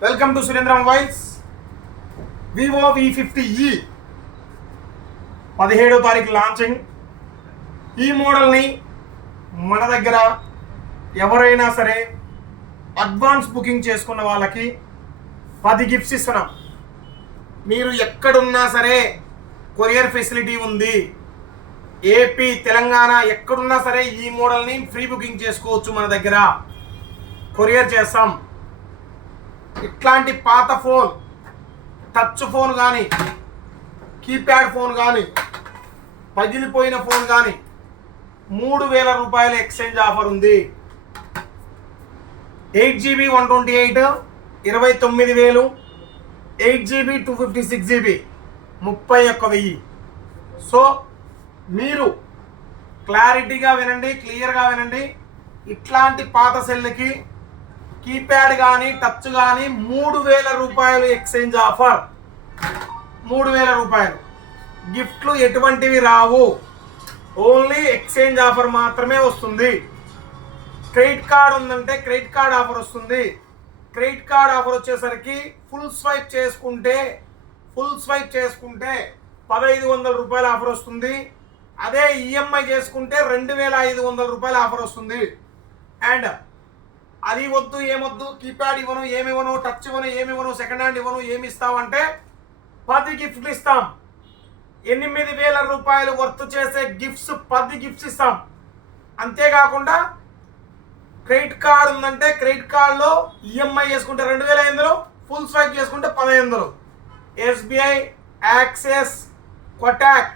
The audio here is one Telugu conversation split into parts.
Welcome to Surendra mobiles Vivo V fifty ఈ పదిహేడో తారీఖు లాంచింగ్ ఈ మోడల్ని మన దగ్గర ఎవరైనా సరే అడ్వాన్స్ బుకింగ్ చేసుకున్న వాళ్ళకి పది గిఫ్ట్స్ ఇస్తున్నాం. మీరు ఎక్కడున్నా సరే కొరియర్ ఫెసిలిటీ ఉంది. ఏపీ తెలంగాణ ఎక్కడున్నా సరే ఈ మోడల్ని ఫ్రీ బుకింగ్ చేసుకోవచ్చు మన దగ్గర. కొరియర్ చేస్తాం. ఇట్లాంటి పాత ఫోన్ టచ్ ఫోన్ కానీ కీప్యాడ్ ఫోన్ కానీ పగిలిపోయిన ఫోన్ కానీ మూడు వేల రూపాయల ఎక్స్చేంజ్ ఆఫర్ ఉంది. Eight GB one twenty eight ఇరవై తొమ్మిది వేలు eight GB two fifty six GB ముప్పై ఒక్క వెయ్యి. సో మీరు క్లారిటీగా వినండి క్లియర్గా వినండి ఇట్లాంటి పాత సెల్కి కీప్యాడ్ కానీ టచ్ కానీ మూడు వేల రూపాయలు ఎక్స్చేంజ్ ఆఫర్. మూడు వేల రూపాయలు. గిఫ్ట్లు ఎటువంటివి రావు? ఓన్లీ ఎక్స్చేంజ్ ఆఫర్ మాత్రమే వస్తుంది. క్రెడిట్ కార్డ్ ఉందంటే క్రెడిట్ కార్డ్ ఆఫర్ వస్తుంది. క్రెడిట్ కార్డ్ ఆఫర్ వచ్చేసరికి ఫుల్ స్వైప్ చేసుకుంటే ఫుల్ స్వైప్ చేసుకుంటే పదహైదు వందల రూపాయల ఆఫర్ వస్తుంది. అదే ఈఎంఐ చేసుకుంటే రెండు వేల ఐదు వందల రూపాయల ఆఫర్ వస్తుంది. అండ్ అది వద్దు ఏమొద్దు కీప్యాడ్ ఇవ్వను ఏమి ఇవ్వను టచ్ ఇవ్వను ఏమి ఇవ్వను సెకండ్ హ్యాండ్ ఇవ్వను ఏమి ఇస్తావంటే పది గిఫ్ట్లు ఇస్తాం. ఎనిమిది వేల రూపాయలు వర్త్ చేసే గిఫ్ట్స్ పది గిఫ్ట్స్ ఇస్తాం. అంతేకాకుండా క్రెడిట్ కార్డు ఉందంటే క్రెడిట్ కార్డులో ఈఎంఐ చేసుకుంటే రెండు వేల ఐదు ఫుల్ స్వైప్ చేసుకుంటే పదహైదు వందలు. ఎస్బీఐ యాక్సిస్ కొటాక్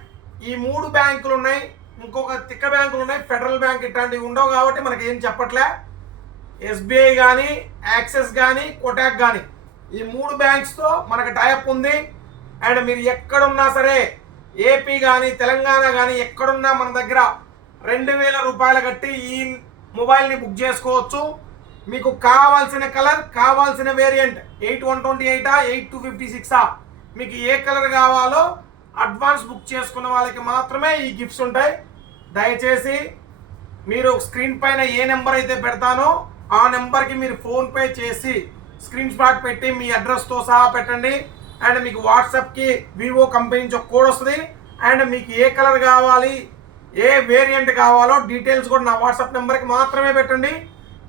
ఈ మూడు బ్యాంకులు ఉన్నాయి. ఇంకొక తిక్క బ్యాంకులు ఉన్నాయి ఫెడరల్ బ్యాంక్ ఇట్లాంటివి ఉండవు కాబట్టి మనకి ఏం చెప్పట్లే. ఎస్బీఐ కానీ యాక్సెస్ కానీ కొటాక్ కానీ ఈ మూడు బ్యాంక్స్తో మనకు టైప్ ఉంది. అండ్ మీరు ఎక్కడున్నా సరే ఏపీ కానీ తెలంగాణ కానీ ఎక్కడున్నా మన దగ్గర రెండు వేల రూపాయలు కట్టి ఈ మొబైల్ని బుక్ చేసుకోవచ్చు. మీకు కావాల్సిన కలర్ కావాల్సిన వేరియంట్ ఎయిట్ వన్ ట్వంటీ ఎయిటా ఎయిట్ టూ ఫిఫ్టీ సిక్సా? మీకు ఏ కలర్ కావాలో అడ్వాన్స్ బుక్ చేసుకున్న వాళ్ళకి మాత్రమే ఈ గిఫ్ట్స్ ఉంటాయి. దయచేసి మీరు స్క్రీన్ పైన ఏ నెంబర్ అయితే పెడతానో ఆ నెంబర్కి మీరు ఫోన్పే చేసి స్క్రీన్ షాట్ పెట్టి మీ అడ్రస్తో సహా పెట్టండి. అండ్ మీకు వాట్సాప్కి వివో కంపెనీ నుంచి ఒక కోడ్ వస్తుంది. అండ్ మీకు ఏ కలర్ కావాలి ఏ వేరియంట్ కావాలో డీటెయిల్స్ కూడా నా వాట్సాప్ నెంబర్కి మాత్రమే పెట్టండి.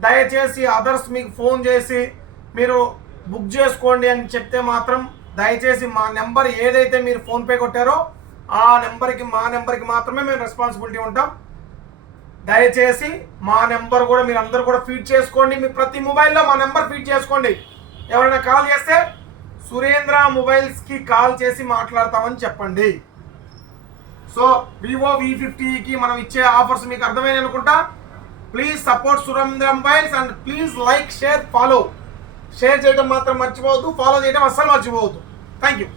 దయచేసి అదర్స్ మీకు ఫోన్ చేసి మీరు బుక్ చేసుకోండి అని చెప్తే మాత్రం దయచేసి మా నెంబర్ ఏదైతే మీరు ఫోన్పే కొట్టారో ఆ నెంబర్కి మా నెంబర్కి మాత్రమే మేము రెస్పాన్సిబిలిటీ ఉంటాం. దయచేసి మా నెంబర్ కూడా మీరు అందరు కూడా ఫీడ్ చేసుకోండి. మీ ప్రతి మొబైల్లో మా నెంబర్ ఫీడ్ చేసుకోండి. ఎవరైనా కాల్ చేస్తే సురేంద్ర మొబైల్స్కి కాల్ చేసి మాట్లాడతామని చెప్పండి. సో వివో వి ఫిఫ్టీకి మనం ఇచ్చే ఆఫర్స్ మీకు అర్థమైంది అనుకుంటా? Please support Surendra mobiles and please like share follow. Share చేయడం మాత్రం మర్చిపోవద్దు ఫాలో చేయడం అస్సలు మర్చిపోవద్దు. Thank you